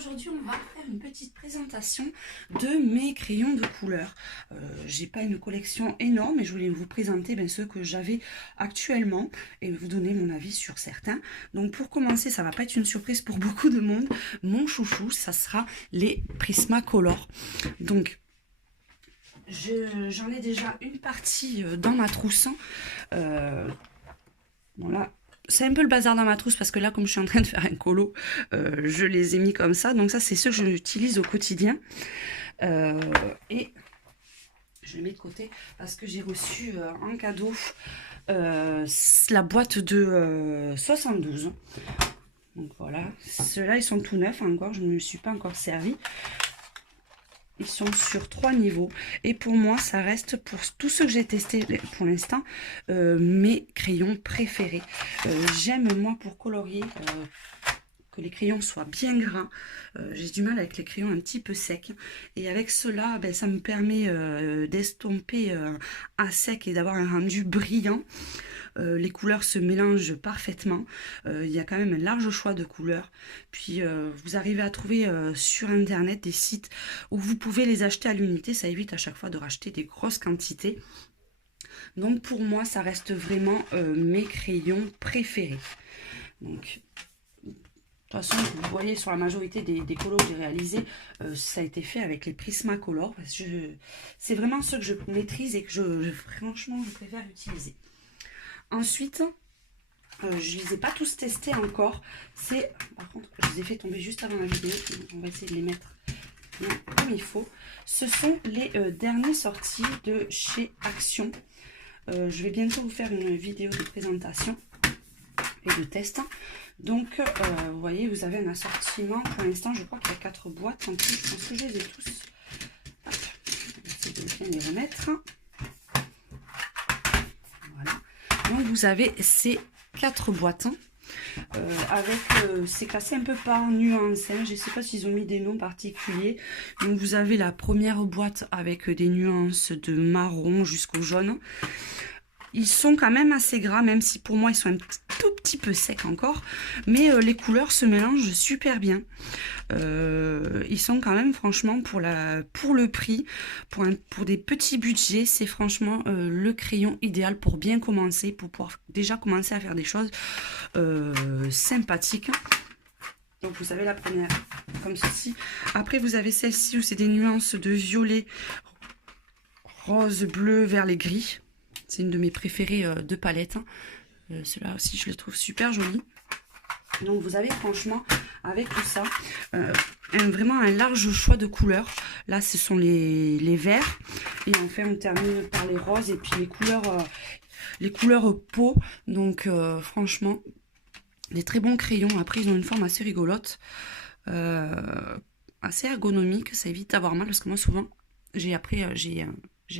aujourd'hui on va faire une petite présentation de mes crayons de couleur. J'ai pas une collection énorme mais je voulais vous présenter ceux que j'avais actuellement et vous donner mon avis sur certains. Donc pour commencer, ça va pas être une surprise pour beaucoup de monde, mon chouchou ça sera les Prismacolor. Donc j'en ai déjà une partie dans ma trousse. Voilà. C'est un peu le bazar dans ma trousse parce que là, comme je suis en train de faire un colo, je les ai mis comme ça. Donc ça, c'est ceux que j'utilise au quotidien. Et je les mets de côté parce que j'ai reçu en cadeau la boîte de 72. Donc voilà, ceux-là, ils sont tout neufs encore. Je ne me suis pas encore servi. Ils sont sur 3 niveaux. Et pour moi, ça reste pour tous ceux que j'ai testés pour l'instant, mes crayons préférés. J'aime, moi, pour colorier, que les crayons soient bien gras. J'ai du mal avec les crayons un petit peu secs. Et avec cela, ça me permet d'estomper à sec et d'avoir un rendu brillant. Les couleurs se mélangent parfaitement. Il y a quand même un large choix de couleurs. Puis vous arrivez à trouver sur internet des sites où vous pouvez les acheter à l'unité. Ça évite à chaque fois de racheter des grosses quantités. Donc pour moi, ça reste vraiment mes crayons préférés. Donc de toute façon, vous voyez sur la majorité des colos que j'ai réalisés, ça a été fait avec les Prismacolor. C'est vraiment ceux que je maîtrise et que franchement, je préfère utiliser. Ensuite, je ne les ai pas tous testés encore. Par contre, je les ai fait tomber juste avant la vidéo. On va essayer de les mettre bien comme il faut. Ce sont les derniers sortis de chez Action. Je vais bientôt vous faire une vidéo de présentation et de test. Donc, vous voyez, vous avez un assortiment. Pour l'instant, je crois qu'il y a 4 boîtes. En plus, je pense que je les ai tous. Hop, je vais essayer de bien les remettre. Donc vous avez ces 4 boîtes c'est classé un peu par nuance. Je ne sais pas s'ils ont mis des noms particuliers. Donc vous avez la première boîte avec des nuances de marron jusqu'au jaune. Ils sont quand même assez gras, même si pour moi ils sont un tout petit peu secs encore. Mais les couleurs se mélangent super bien. Ils sont quand même, franchement, pour le prix, pour des petits budgets, c'est franchement le crayon idéal pour bien commencer, pour pouvoir déjà commencer à faire des choses sympathiques. Donc vous avez la première comme ceci. Après vous avez celle-ci où c'est des nuances de violet, rose, bleu vers les gris. C'est une de mes préférées de palette. Celle-là aussi, je les trouve super jolie. Donc, vous avez franchement, avec tout ça, vraiment un large choix de couleurs. Là, ce sont les verts. Et enfin, on termine par les roses et puis les couleurs peau. Donc, franchement, des très bons crayons. Après, ils ont une forme assez rigolote. Assez ergonomique. Ça évite d'avoir mal parce que moi, souvent, j'ai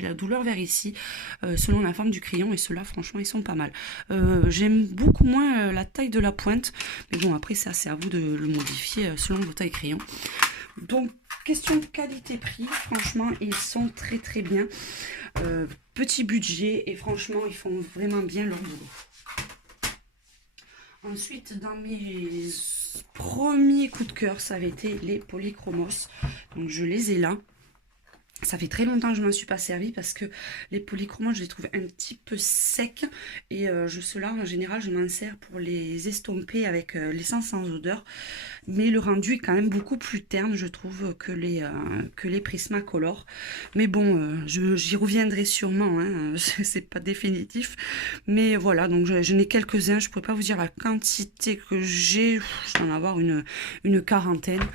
la douleur vers ici, selon la forme du crayon, et ceux-là, franchement, ils sont pas mal. J'aime beaucoup moins la taille de la pointe, mais bon, après, ça, c'est à vous de le modifier selon vos tailles crayon. Donc, question qualité-prix, franchement, ils sont très très bien. Petit budget, et franchement, ils font vraiment bien leur boulot. Ensuite, dans mes premiers coups de cœur, ça avait été les Polychromos. Donc, je les ai là. Ça fait très longtemps que je ne m'en suis pas servi parce que les polychromos, je les trouve un petit peu secs. Et ceux-là, en général, je m'en sers pour les estomper avec l'essence sans odeur. Mais le rendu est quand même beaucoup plus terne, je trouve, que les Prismacolor. Mais bon, j'y reviendrai sûrement, hein, c'est pas définitif. Mais voilà, donc je n'ai quelques-uns. Je ne pourrais pas vous dire la quantité que j'ai. Je dois en avoir une quarantaine.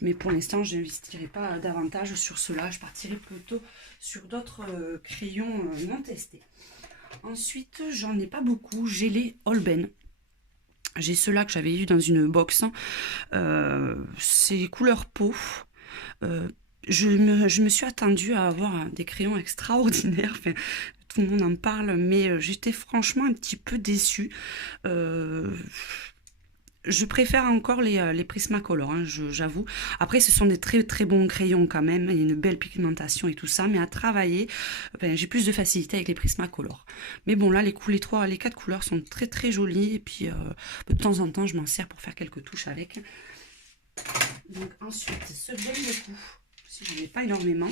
Mais pour l'instant, je n'investirai pas davantage sur cela. Je partirai plutôt sur d'autres crayons non testés. Ensuite, j'en ai pas beaucoup. J'ai les Holben. J'ai ceux-là que j'avais eu dans une box. C'est couleur peau. Je me suis attendue à avoir des crayons extraordinaires. Enfin, tout le monde en parle, mais j'étais franchement un petit peu déçue. Je préfère encore les Prismacolor, hein, j'avoue. Après, ce sont des très très bons crayons quand même. Il y a une belle pigmentation et tout ça. Mais à travailler, j'ai plus de facilité avec les Prismacolor. Mais bon, là, les 4 couleurs sont très très jolies. Et puis, de temps en temps, je m'en sers pour faire quelques touches avec. Donc ensuite, ce que j'aime beaucoup, si je n'en ai pas énormément,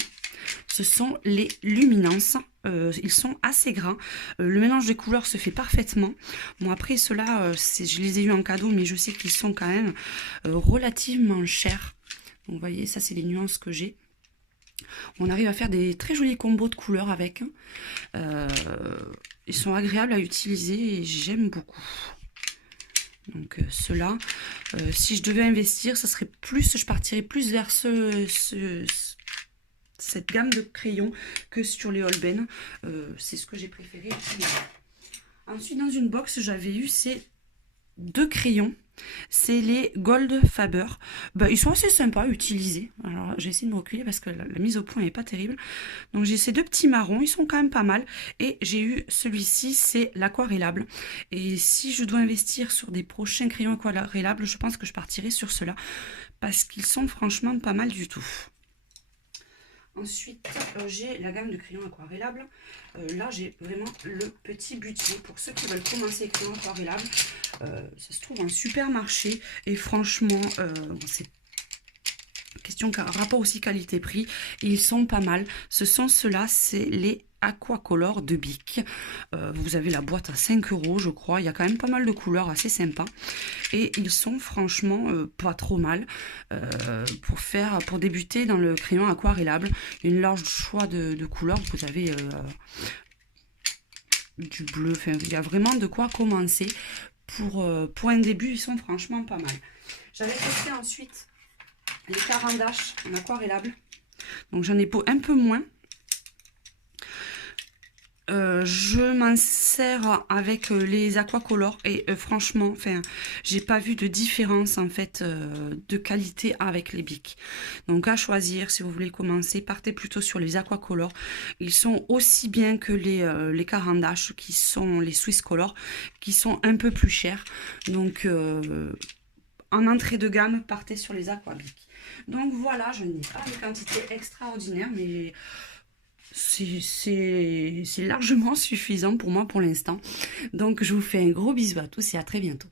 ce sont les luminances. Ils sont assez gras. Le mélange des couleurs se fait parfaitement. Bon, après, ceux-là, je les ai eu en cadeau, mais je sais qu'ils sont quand même relativement chers. Donc, vous voyez, ça, c'est les nuances que j'ai. On arrive à faire des très jolis combos de couleurs avec. Ils sont agréables à utiliser et j'aime beaucoup. Donc ceux-là, si je devais investir, ça serait plus, je partirais plus vers cette gamme de crayons que sur les Holbein. C'est ce que j'ai préféré. Ensuite, dans une box, j'avais eu ces deux crayons. C'est les Gold Faber. Ils sont assez sympas à utiliser. Alors, j'ai essayé de me reculer parce que la mise au point n'est pas terrible. Donc, j'ai ces deux petits marrons. Ils sont quand même pas mal. Et j'ai eu celui-ci, c'est l'aquarellable. Et si je dois investir sur des prochains crayons aquarellables, je pense que je partirai sur ceux-là. Parce qu'ils sont franchement pas mal du tout. Ensuite, j'ai la gamme de crayons aquarellables. Là, j'ai vraiment le petit budget pour ceux qui veulent commencer les crayons aquarellables. Ça se trouve en supermarché et franchement, c'est question rapport aussi qualité-prix. Ils sont pas mal. Ce sont ceux-là, c'est les Aquacolor de Bic. Vous avez la boîte à 5 € je crois. Il y a quand même pas mal de couleurs assez sympas. Et ils sont franchement pas trop mal pour débuter dans le crayon aquarellable. Il y a une large choix de couleurs. Vous avez du bleu. Enfin, il y a vraiment de quoi commencer. Pour un début, ils sont franchement pas mal. J'avais testé ensuite les Caran d'Ache en aquarellable. Donc j'en ai un peu moins. Je m'en sers avec les Aquacolor et franchement, j'ai pas vu de différence en fait de qualité avec les Bic. Donc à choisir, si vous voulez commencer, partez plutôt sur les Aquacolor. Ils sont aussi bien que les Caran d'Ache qui sont les Swiss Color, qui sont un peu plus chers. Donc en entrée de gamme, partez sur les Aquabic. Donc voilà, je n'ai pas de quantité extraordinaire, mais c'est largement suffisant pour moi pour l'instant. Donc je vous fais un gros bisou à tous et à très bientôt.